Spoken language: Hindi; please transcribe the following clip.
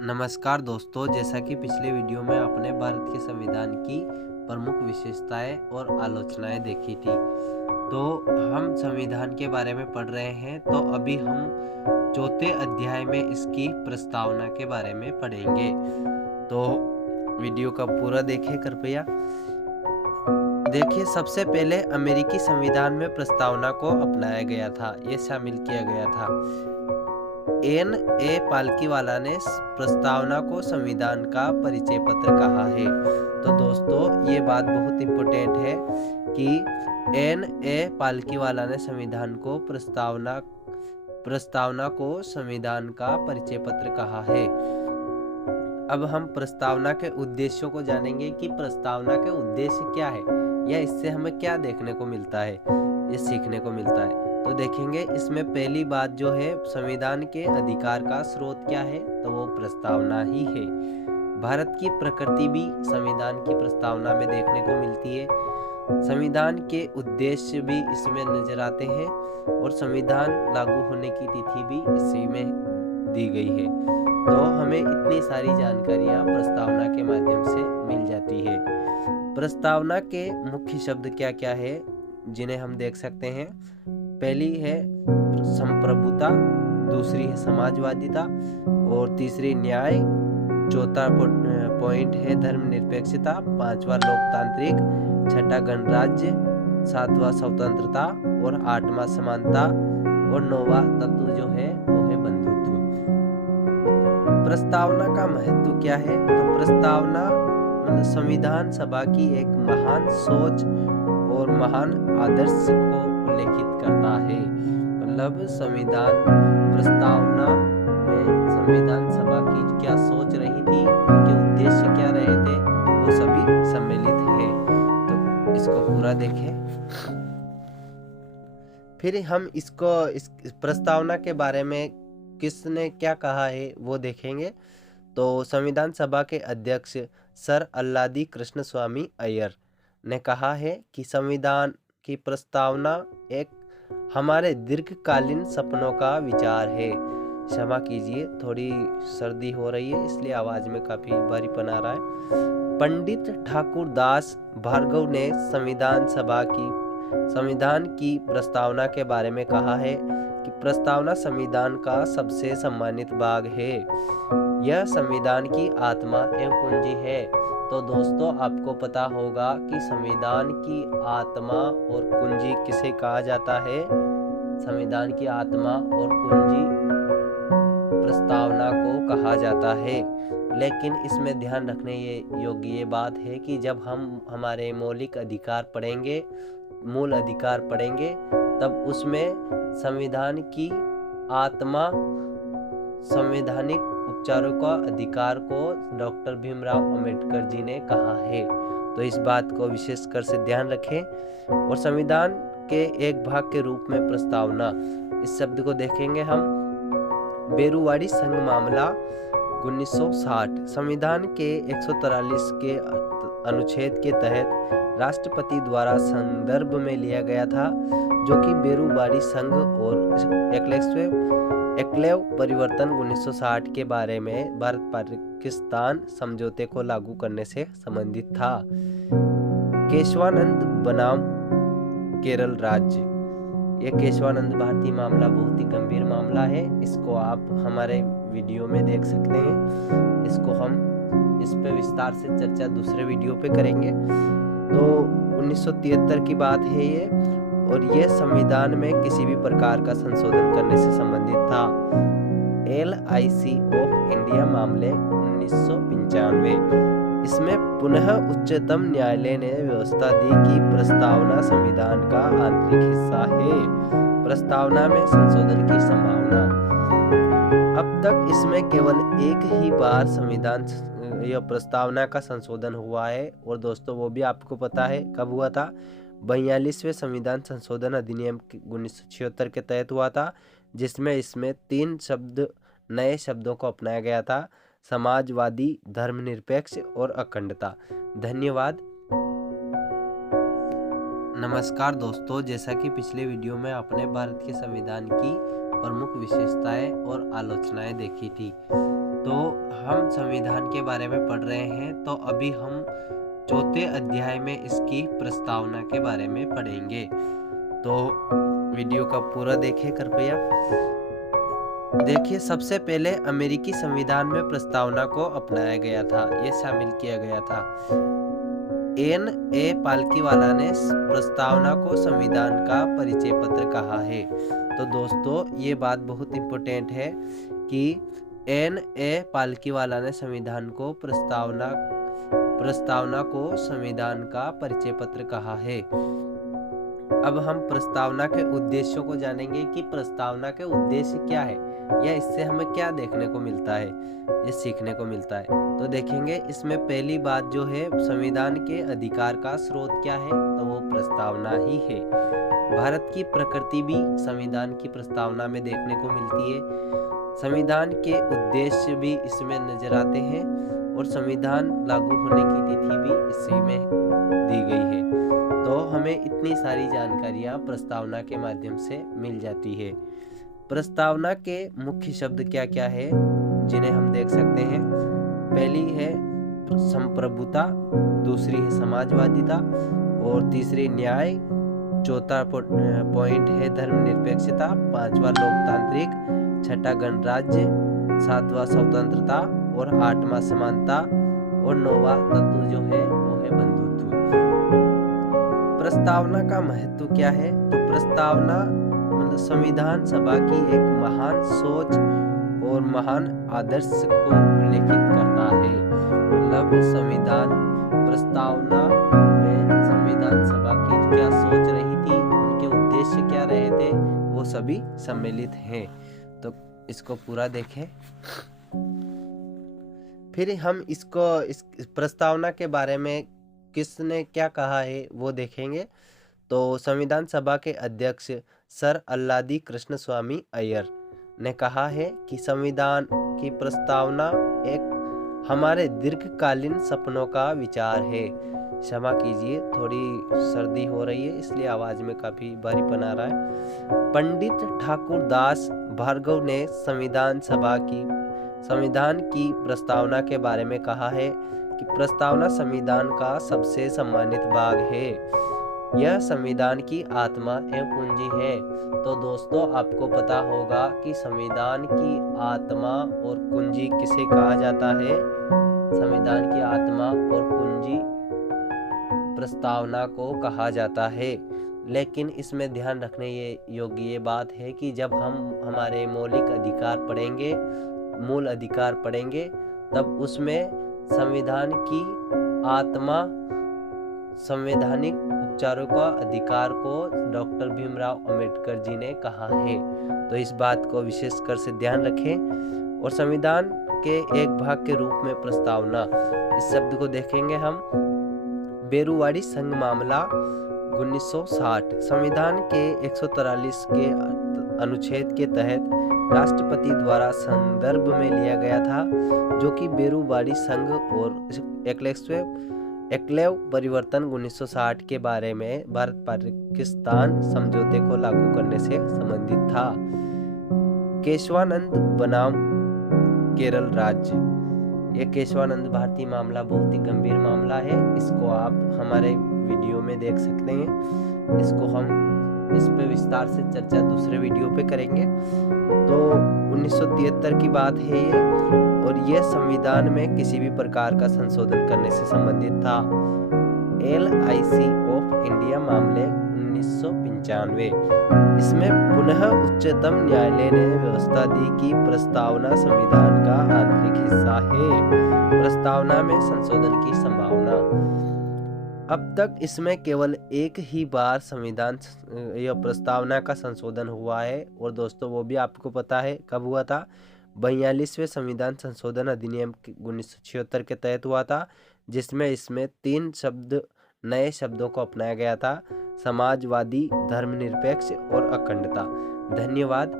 नमस्कार दोस्तों, जैसा कि पिछले वीडियो में आपने भारत के संविधान की प्रमुख विशेषताएं और आलोचनाएं देखी थी। तो हम संविधान के बारे में पढ़ रहे हैं। तो अभी हम चौथे अध्याय में इसकी प्रस्तावना के बारे में पढ़ेंगे। तो वीडियो का पूरा देखें कृपया। देखिए, सबसे पहले अमेरिकी संविधान में प्रस्तावना को अपनाया गया था, ये शामिल किया गया था। N.A. पालकीवाला ने प्रस्तावना को संविधान का परिचय पत्र कहा है। तो दोस्तों, ये बात बहुत इम्पोर्टेंट है कि N.A. पालकीवाला ने संविधान को प्रस्तावना को संविधान का परिचय पत्र कहा है। अब हम प्रस्तावना के उद्देश्यों को जानेंगे कि प्रस्तावना के उद्देश्य क्या है या इससे हमें क्या देखने को मिलता है, ये सीखने को मिलता है। तो देखेंगे, इसमें पहली बात जो है, संविधान के अधिकार का स्रोत क्या है, तो वो प्रस्तावना ही है। भारत की प्रकृति भी संविधान की प्रस्तावना में देखने को मिलती है। संविधान के उद्देश्य भी इसमें नजर आते हैं और संविधान लागू होने की तिथि भी इसी में दी गई है। तो हमें इतनी सारी जानकारियां प्रस्तावना के माध्यम से मिल जाती है। प्रस्तावना के मुख्य शब्द क्या क्या है जिन्हें हम देख सकते हैं। पहली है संप्रभुता, दूसरी है समाजवादिता और तीसरी न्याय, चौथा पॉइंट है धर्मनिरपेक्षता, पांचवा लोकतांत्रिक, छठा गणराज्य, सातवां स्वतंत्रता और आठवां समानता और नौवां तत्व जो है वो है बंधुत्व। प्रस्तावना का महत्व क्या है, तो प्रस्तावना संविधान सभा की एक महान सोच और महान आदर्श को उल्लेखित करता है। मतलब संविधान प्रस्तावना में संविधान सभा की क्या सोच रही थी, उनके उद्देश्य क्या रहे थे, वो सभी सम्मिलित है। तो इसको पूरा देखें। फिर हम इस प्रस्तावना के बारे में किसने क्या कहा है वो देखेंगे। तो संविधान सभा के अध्यक्ष सर अल्लादी कृष्ण स्वामी अय्यर ने कहा है कि संविधान की प्रस्तावना एक हमारे दीर्घकालीन सपनों का विचार है। क्षमा कीजिए, थोड़ी सर्दी हो रही है इसलिए आवाज में काफी भारीपन आ रहा है। पंडित ठाकुर दास भार्गव ने संविधान की प्रस्तावना के बारे में कहा है कि प्रस्तावना संविधान का सबसे सम्मानित भाग है। यह संविधान की आत्मा एवं कुंजी है। तो दोस्तों, आपको पता होगा कि संविधान की आत्मा और कुंजी किसे कहा जाता है। संविधान की आत्मा और कुंजी प्रस्तावना को कहा जाता है। लेकिन इसमें ध्यान रखने योग्य ये बात है कि जब हम हमारे मौलिक अधिकार पढ़ेंगे, मूल अधिकार पढ़ेंगे, तब उसमें संविधान की आत्मा, संवैधानिक उपचारों का अधिकार को डॉक्टर भीमराव अंबेडकर जी ने कहा है। तो इस बात को विशेषकर से ध्यान रखें। और संविधान के एक भाग के रूप में प्रस्तावना, इस शब्द को देखेंगे हम। बेरुवाड़ी संघ मामला 1960 संविधान के 143 के अनुच्छेद के तहत राष्ट्रपति द्वारा संदर्भ में लिया गया था, जो कि बेरुवाड़ी संघ और एक्लेव परिवर्तन 1960 के बारे में भारत पाकिस्तान समझौते को लागू करने से संबंधित था। केशवानंद बनाम केरल राज्य, यह केशवानंद भारती मामला बहुत ही गंभीर मामला है। इसको आप हमारे वीडियो में देख सकते हैं। इसको हम इस पे विस्तार से चर्चा दूसरे वीडियो पे करेंगे। तो 1973 की बात है ये, और यह संविधान में किसी भी प्रकार का संशोधन करने से संबंधित था। LIC ऑफ इंडिया मामले 1995, इसमें पुनः उच्चतम न्यायालय ने व्यवस्था दी कि प्रस्तावना संविधान का आंतरिक हिस्सा है। प्रस्तावना में संशोधन की संभावना। अब तक इसमें केवल एक ही बार संविधान या प्रस्तावना का संशोधन हुआ है, और दोस्तों वो भी आपको पता है कब हुआ था। 42वें संविधान संशोधन अधिनियम 1976 के तहत हुआ था, जिसमें इसमें 3 नए शब्दों को अपनाया गया था: समाजवादी, धर्मनिरपेक्ष और अखंडता। धन्यवाद। नमस्कार दोस्तों, जैसा कि पिछले वीडियो में आपने भारत के संविधान की प्रमुख विशेषताएं और आलोचनाएं देखी थी। तो हम संविधान के बारे में पढ़ रहे हैं, तो अभी हम चौथे अध्याय में इसकी प्रस्तावना के बारे में पढ़ेंगे। तो वीडियो का पूरा देखें कृपया। देखिए, सबसे पहले अमेरिकी संविधान में प्रस्तावना को अपनाया गया था, ये शामिल किया गया था। N.A. पालकीवाला ने प्रस्तावना को संविधान का परिचय पत्र कहा है। तो दोस्तों, ये बात बहुत इम्पोर्टेंट है कि N.A. पालकीवाला ने संविधान को प्रस्तावना को संविधान का परिचय पत्र कहा है। अब हम प्रस्तावना के उद्देश्यों को जानेंगे कि प्रस्तावना के उद्देश्य क्या है या इससे हमें क्या देखने को मिलता है, ये सीखने को मिलता है। तो देखेंगे, इसमें पहली बात जो है, संविधान के अधिकार का स्रोत क्या है, तो वो प्रस्तावना ही है। भारत की प्रकृति भी संविधान की प्रस्तावना में देखने को मिलती है। संविधान के उद्देश्य भी इसमें नजर आते हैं और संविधान लागू होने की तिथि भी इसी में दी गई है। तो हमें इतनी सारी जानकारियां प्रस्तावना के माध्यम से मिल जाती है। प्रस्तावना के मुख्य शब्द क्या क्या है जिन्हें हम देख सकते हैं। पहली है संप्रभुता, दूसरी है समाजवादिता और तीसरी न्याय, चौथा पॉइंट है धर्मनिरपेक्षता, पांचवा लोकतांत्रिक, छठा गणराज्य, सातवां स्वतंत्रता और आठवां समानता और नौवां तत्व जो है वो है बंधुत्व। प्रस्तावना का महत्व क्या है, तो प्रस्तावना मतलब संविधान सभा की एक महान सोच और महान आदर्श को उल्लेखित करता है। मतलब संविधान प्रस्तावना में संविधान सभा की क्या सोच रही थी, उनके उद्देश्य क्या रहे थे, वो सभी सम्मिलित हैं। तो इसको पूरा देखें। फिर हम इस प्रस्तावना के बारे में किसने क्या कहा है वो देखेंगे। तो संविधान सभा के अध्यक्ष सर अल्लादी कृष्ण स्वामी अय्यर ने कहा है कि संविधान की प्रस्तावना एक हमारे दीर्घकालीन सपनों का विचार है। क्षमा कीजिए, थोड़ी सर्दी हो रही है इसलिए आवाज में काफी भारीपन आ रहा है। पंडित ठाकुर दास भार्गव ने संविधान की प्रस्तावना के बारे में कहा है कि प्रस्तावना संविधान का सबसे सम्मानित भाग है। यह संविधान की आत्मा एवं कुंजी है। तो दोस्तों, आपको पता होगा कि संविधान की आत्मा और कुंजी किसे कहा जाता है। संविधान की आत्मा और कुंजी प्रस्तावना को कहा जाता है। लेकिन इसमें ध्यान रखने योग्य ये बात है कि जब हम हमारे मौलिक अधिकार पढ़ेंगे, मूल अधिकार पढ़ेंगे, तब उसमें संविधान की आत्मा, संवैधानिक उपचारों का अधिकार को डॉक्टर भीमराव अंबेडकर जी ने कहा है। तो इस बात को विशेषकर से ध्यान रखें। और संविधान के एक भाग के रूप में प्रस्तावना, इस शब्द को देखेंगे हम। बेरुवाड़ी संघ मामला 1960 संविधान के 143 के अनुच्छेद के तहत राष्ट्रपति द्वारा संदर्भ में लिया गया था, जो कि बेरुवाड़ी संघ और एक्लेव परिवर्तन 1960 के बारे में भारत पाकिस्तान समझौते को लागू करने से संबंधित था। केशवानंद बनाम केरल राज्य, यह केशवानंद भारती मामला बहुत ही गंभीर मामला है। इसको आप हमारे वीडियो में देख सकते हैं। इसको हम इस पे विस्तार से चर्चा दूसरे वीडियो पे करेंगे। तो 1973 की बात है ये, और यह संविधान में किसी भी प्रकार का संशोधन करने से संबंधित था। LIC ऑफ इंडिया मामले 1995, इसमें पुनः उच्चतम न्यायालय ने व्यवस्था दी कि प्रस्तावना संविधान का आंतरिक हिस्सा है। प्रस्तावना में संशोधन की संभावना। अब तक इसमें केवल एक ही बार संविधान या प्रस्तावना का संशोधन हुआ है, और दोस्तों वो भी आपको पता है कब हुआ था। 42वें संविधान संशोधन अधिनियम 1976 के तहत हुआ था, जिसमें इसमें 3 नए शब्दों को अपनाया गया था: समाजवादी, धर्मनिरपेक्ष और अखंडता। धन्यवाद।